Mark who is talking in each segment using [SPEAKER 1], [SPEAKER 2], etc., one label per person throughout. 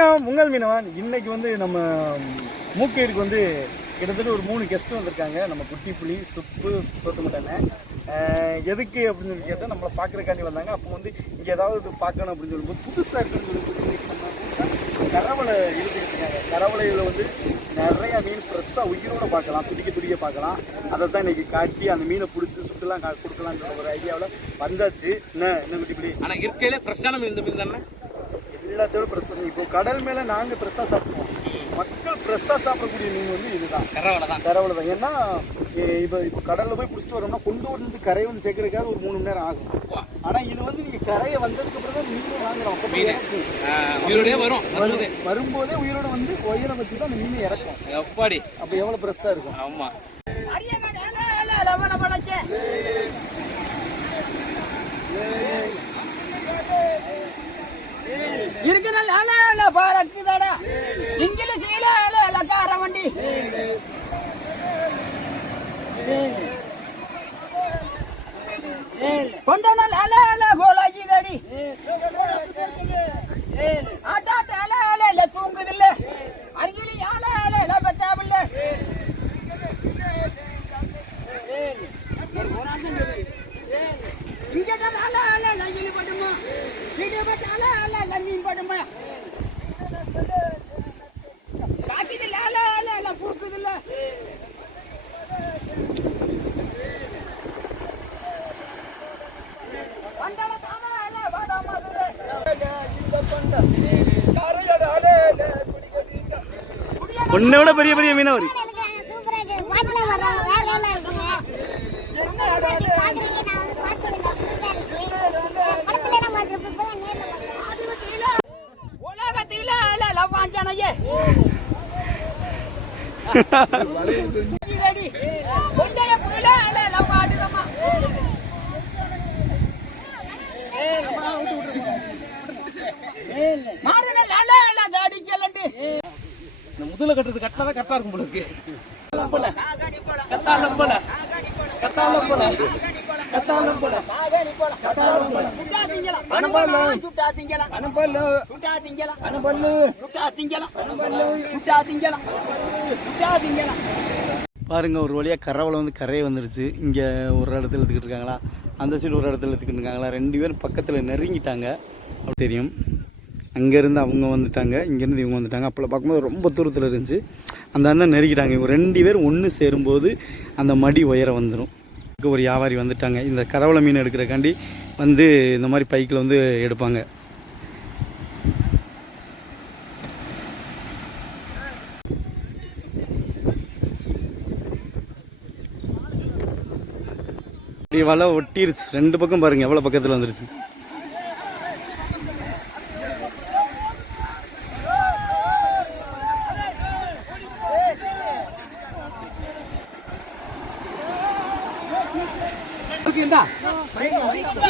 [SPEAKER 1] வணக்கம். உங்கள் மீனவன். இன்னைக்கு வந்து நம்ம மூக்கேருக்கு வந்து கிட்டத்தட்ட ஒரு மூணு கெஸ்ட் வந்திருக்காங்க. நம்ம குட்டி புளி சுப்பு சோத்து எதுக்கு அப்படின்னு சொல்லி கேட்டால் நம்மளை பார்க்குறக்காண்டி வந்தாங்க. அப்போ வந்து இங்கே ஏதாவது பார்க்கணும் அப்படின்னு சொல்லும்போது புதுசாக இருக்குன்னு சொல்லும்போது இன்னைக்கு கரவலை இருக்காங்க. கரவலையில் வந்து நிறைய மீன் ஃப்ரெஷ்ஷாக உயிரோடு பார்க்கலாம். துடிக்க துடிக்க பார்க்கலாம். அதை தான் இன்றைக்கி காட்டி அந்த மீனை பிடிச்சி சுட்டுலாம் கா- கொடுக்கலாம்னு ஒரு ஐடியாவில் வந்தாச்சு. என்ன என்ன குட்டி புலி?
[SPEAKER 2] ஆனால் இருக்கையிலே ஃப்ரெஷ்ஷான மீன் இந்த மீன் தானே?
[SPEAKER 1] எல்லாத்தோட பிரச்சனை இப்போ கடல் மேல நாங்க ஃப்ரெஷ்ஷாக சாப்பிடுவோம் மக்கள் ஃப்ரெஷ்ஷாக சாப்பிடக்கூடிய மீன் வந்து இதுதான்
[SPEAKER 2] கரவலை தான்
[SPEAKER 1] கரவலை தான் ஏன்னா இப்போ இப்போ கடல்ல போய் பிடிச்சிட்டு வரோம்னா கொண்டு வந்து கரையை வந்து சேர்க்கறதுக்காக ஒரு மூணு மணி நேரம் ஆகும் ஆனா இது வந்து நீங்க கரையை வந்ததுக்கு அப்புறம் தான் மீனே வாங்குறோம் அப்போ
[SPEAKER 2] உயிரோடயே வரும் வரும்போதே
[SPEAKER 1] வரும்போதே உயிரோட வந்து உயிரை வச்சு தான் அந்த மீனை இறக்கும்
[SPEAKER 2] எப்பாடி
[SPEAKER 1] அப்போ எவ்வளவு ஃப்ரெஷ்ஷாக இருக்கும்
[SPEAKER 2] ஆமா
[SPEAKER 3] இருக்கிற பறக்குதடா இங்கிலீஷ் இலக்கார வண்டி. கொண்டன லால லால கோலாஜிதடி ஆட்டாட்ட அல அல இல்ல தூங்குதில்ல அருகிலி ஆல அல இல்ல பத்தாபில்ல இங்க அல அல இல்ல இனி படுமா இங்க பட்ட அல அல இல்ல மீன் படுமா காக்கிதில்ல அல அல இல்ல பூக்குதில்ல வண்டல தாம அல வாடா மதுரை
[SPEAKER 1] ஒன்றை விட பெரிய பெரிய வரும்
[SPEAKER 4] சூப்பரா இருக்கு பாட்டுல வர்றாங்க வேற லெவல்ல இருக்குங்க ரொம்ப சூப்பரா இருக்கு பாக்குறீங்க நான் வந்து பார்த்தது இல்ல புதுசா இருக்கு படத்துல எல்லாம் பாக்குறப்ப இப்பதான் நேர்ல பாக்குறேன்
[SPEAKER 3] உலகத்தில அல இல்ல வாஞ்சனையே ரெடி கொண்டைய புயல அல இல்ல பாடுதம்மா மாறன லால அல தாடி செல்லண்டு
[SPEAKER 2] முதல்ல கட்டுறது கட்டினா தான் கரெக்டா இருக்கும் போல இருக்கு.
[SPEAKER 3] காகடி போல.
[SPEAKER 2] கத்தாலம் போல.
[SPEAKER 3] காகடி போல.
[SPEAKER 2] கத்தாலம் போல.
[SPEAKER 3] காகடி போல.
[SPEAKER 2] கத்தாலம் போல.
[SPEAKER 3] காகடி போல. சுட்டா திங்கலாம்
[SPEAKER 2] அனுபவம்.
[SPEAKER 3] சுட்டா திங்கலாம்
[SPEAKER 2] அனுப்பல்ல.
[SPEAKER 3] சுட்டா திங்கலாம்
[SPEAKER 2] அனுப்பல்லு.
[SPEAKER 3] சுட்டா திங்கலாம் சுட்டா திங்கலாம் சுட்டா திங்கலாம்
[SPEAKER 1] பாருங்க ஒரு வழியாக கரவலை வந்து கரையை வந்துருச்சு. இங்கே ஒரு இடத்துல எடுத்துக்கிட்டு இருக்காங்களா? அந்த சைடு ஒரு இடத்துல எடுத்துக்கிட்டு இருக்காங்களா? ரெண்டு பேரும் பக்கத்தில் நெருங்கிட்டாங்க. அப்படி தெரியும். அங்கேருந்து அவங்க வந்துட்டாங்க இங்கேருந்து இவங்க வந்துட்டாங்க. அப்போல்லாம் பார்க்கும்போது ரொம்ப தூரத்தில் இருந்துச்சு. அந்த அந்த நெருக்கிட்டாங்க இவங்க ரெண்டு பேரும் ஒன்று சேரும்போது அந்த மடி உயர வந்துடும் ஒரு வியாபாரி வந்துட்டாங்க. இந்த கரவலை மீன் எடுக்கிறக்காண்டி வந்து இந்த மாதிரி பைக்கில் வந்து எடுப்பாங்க. இப்படி வலை ஒட்டிருச்சு. ரெண்டு பக்கம் பாருங்க எவ்வளோ பக்கத்தில் வந்துருச்சு.
[SPEAKER 4] கரைக்கு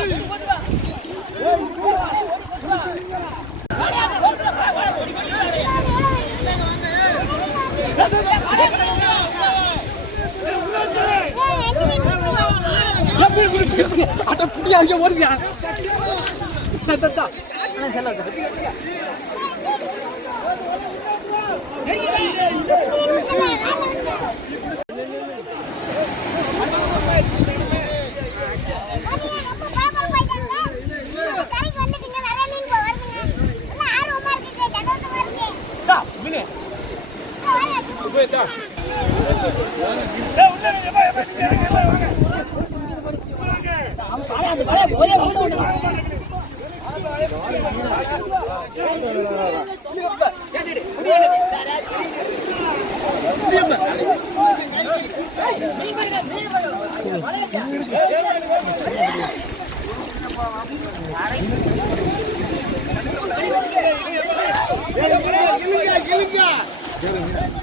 [SPEAKER 4] Yeah.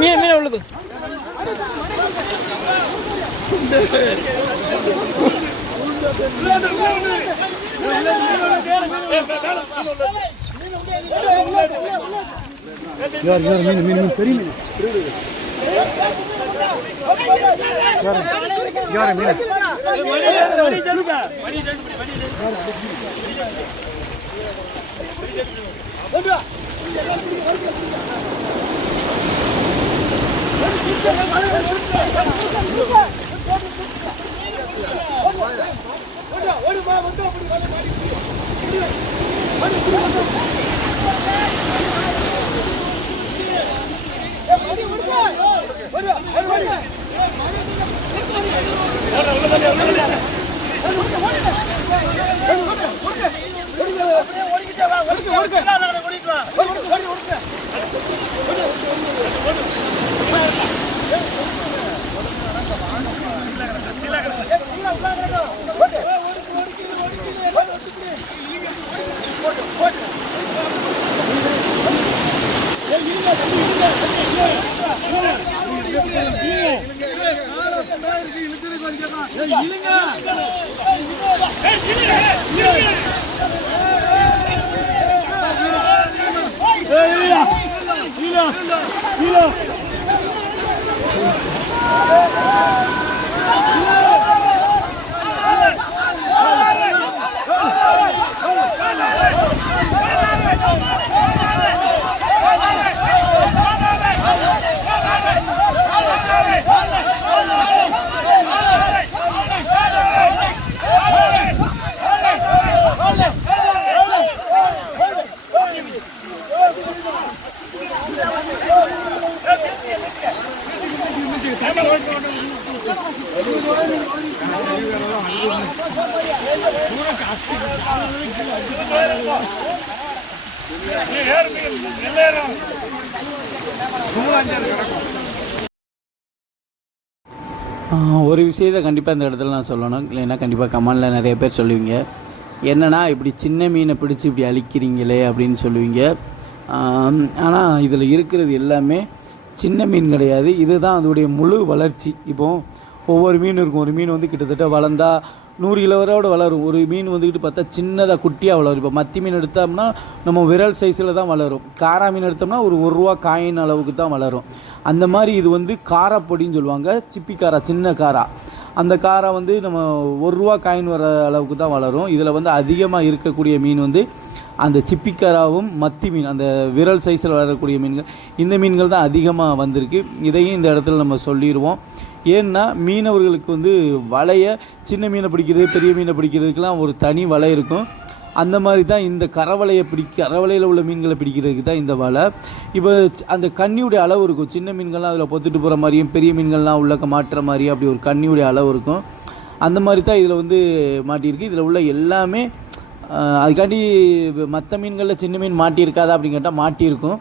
[SPEAKER 4] மீன்
[SPEAKER 2] மீன் உள்ளது
[SPEAKER 1] யார் யார் மீன் மீன் மீன் பெரிய மீன் யார் மீன்
[SPEAKER 5] ஓடுமா வந்து அப்படி Bismillah. Bismillah. ஒரு விஷயத்தை கண்டிப்பாக இந்த இடத்துல நான் சொல்லணும். இல்லைன்னா கண்டிப்பாக கமாண்டில் நிறைய பேர் சொல்லுவீங்க. என்னன்னா இப்படி சின்ன மீனை பிடிச்சி இப்படி அழிக்கிறீங்களே அப்படின்னு சொல்லுவீங்க. ஆனால் இதில் இருக்கிறது எல்லாமே சின்ன மீன் கிடையாது. இதுதான் அதோடைய முழு வளர்ச்சி. இப்போது ஒவ்வொரு மீன் இருக்கும். ஒரு மீன் வந்து கிட்டத்தட்ட வளர்ந்தால் நூறு கிலோ வளரும். ஒரு மீன் வந்துக்கிட்டு பார்த்தா சின்னதாக குட்டியாக வளரும். இப்போ மத்தி மீன் எடுத்தோம்னா நம்ம விரல் சைஸில் தான் வளரும். காரா மீன் எடுத்தோம்னா ஒரு ஒரு ரூபா காயின் அளவுக்கு தான் வளரும். அந்த மாதிரி இது வந்து காரப்பொடின்னு சொல்லுவாங்க. சிப்பி காரா சின்ன காரா. அந்த காரா வந்து நம்ம ஒரு ரூபா காயின் வர அளவுக்கு தான் வளரும். இதில் வந்து அதிகமாக இருக்கக்கூடிய மீன் வந்து அந்த சிப்பிக்காராவும் மத்தி மீன் அந்த விரல் சைஸில் வளரக்கூடிய மீன்கள். இந்த மீன்கள் தான் அதிகமாக வந்திருக்கு. இதையும் இந்த இடத்துல நம்ம சொல்லிடுவோம். ஏன்னா மீனவர்களுக்கு வந்து வலைய சின்ன மீனை பிடிக்கிறது பெரிய மீனை பிடிக்கிறதுக்கெலாம் ஒரு தனி வலை இருக்கும். அந்த மாதிரி தான் இந்த கரவலையை பிடிக்க கரவலையில் உள்ள மீன்களை பிடிக்கிறதுக்கு தான் இந்த வலை. இப்போ அந்த கண்ணியுடைய அளவு இருக்கும். சின்ன மீன்கள்லாம் அதில் பொத்துட்டு போகிற மாதிரியும் பெரிய மீன்கள்லாம் உள்ளக்க மாட்டுற மாதிரியும் அப்படி ஒரு கண்ணியுடைய அளவு இருக்கும். அந்த மாதிரி தான் இதில் வந்து மாட்டியிருக்கு. இதில் உள்ள எல்லாமே அதுக்காண்டி மற்ற மீன்களில் சின்ன மீன் மாட்டியிருக்காதா அப்படின்னு கேட்டால் மாட்டியிருக்கும்.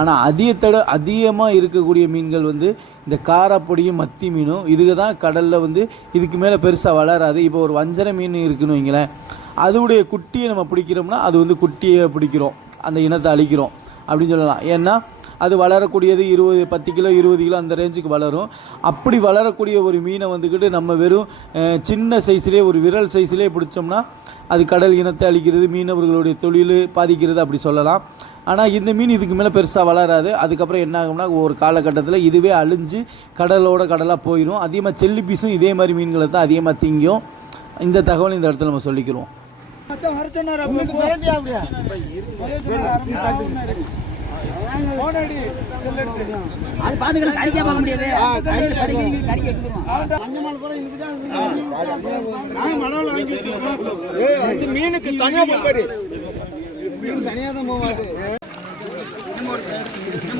[SPEAKER 5] ஆனால் அதிகத்தோட அதிகமாக இருக்கக்கூடிய மீன்கள் வந்து இந்த காராப்பொடியும் மத்தி மீனும் இதுக்கு தான் கடலில் வந்து இதுக்கு மேலே பெருசாக வளராது. இப்போ ஒரு வஞ்சரை மீன் இருக்குன்னு வைங்களேன் அதோடைய குட்டியை நம்ம பிடிக்கிறோம்னா அது வந்து குட்டியை பிடிக்கிறோம். அந்த இனத்தை அழிக்கிறோம் அப்படின்னு சொல்லலாம். ஏன்னா அது வளரக்கூடியது இருபது பத்து கிலோ இருபது கிலோ அந்த ரேஞ்சுக்கு வளரும். அப்படி வளரக்கூடிய ஒரு மீனை வந்துக்கிட்டு நம்ம வெறும் சின்ன சைஸ்லேயே ஒரு விரல் சைஸ்லேயே பிடிச்சோம்னா அது கடல் இனத்தை அழிக்கிறது மீனவர்களுடைய தொழில் பாதிக்கிறது அப்படி சொல்லலாம். ஆனால் இந்த மீன் இதுக்கு மேலே பெருசாக வளராது. அதுக்கப்புறம் என்ன ஆகும்னா ஒரு காலகட்டத்தில் இதுவே அழிஞ்சு கடலோட கடலாக போயிடும் அதிகமாக செல்லி பீஸும் இதே மாதிரி மீன்களை தான் அதிகமாக திங்கும். இந்த தகவல் இந்த இடத்துல நம்ம சொல்லிக்கிறோம்.
[SPEAKER 3] அது பாத்துக்கலாம் கடிக்க பார்க்க முடியாது. கடிக்க கடிக்க கடிக்க எடுத்துருவோம்
[SPEAKER 1] மீனுக்கு தனியா போய் தனியா தான் மச்சான்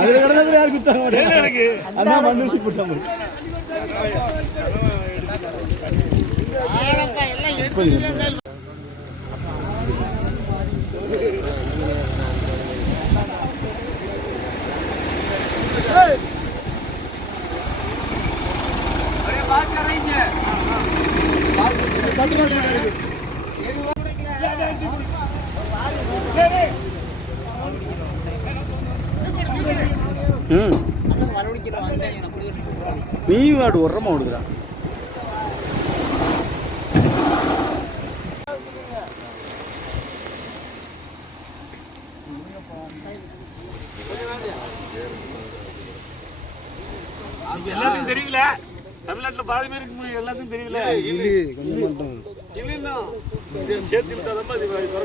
[SPEAKER 1] அதுல கிடந்தது யாரு குத்தாங்க அதான் மண்ணு போட்டாங்க
[SPEAKER 3] ம் நீ வாடு உரமா விடுதுடா.
[SPEAKER 2] எல்லாத்தையும் தெரியல. தமிழ்நாட்டுல பாதி பேருக்கு எல்லாத்தையும் தெரியல. சேர்த்து விட்டாதான் அது வர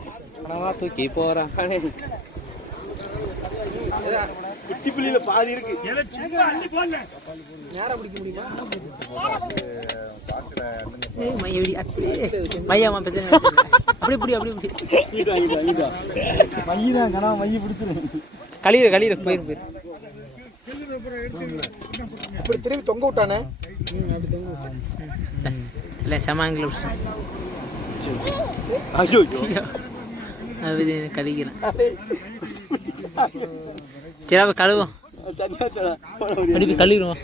[SPEAKER 3] தூக்கி போறான்
[SPEAKER 1] குட்டி புள்ளியில பாதி இருக்கு.
[SPEAKER 2] சும்மா அள்ளி போடல
[SPEAKER 4] மையாமா பிரச்சனை அப்படி இப்படி அப்படி இப்படி
[SPEAKER 1] மைதான் கனா மைய பிடிச்சிரு
[SPEAKER 4] கழியிற கழியிற போயிரு போயிரு.
[SPEAKER 1] இப்படி திரும்பி தொங்க விட்டானே?
[SPEAKER 4] இல்லை செமாங்கில்
[SPEAKER 1] ஐயோ.
[SPEAKER 4] அது கழிக்கிறேன் சரி அப்போ கழுவோம். அப்படி கழுவிடுவோம்.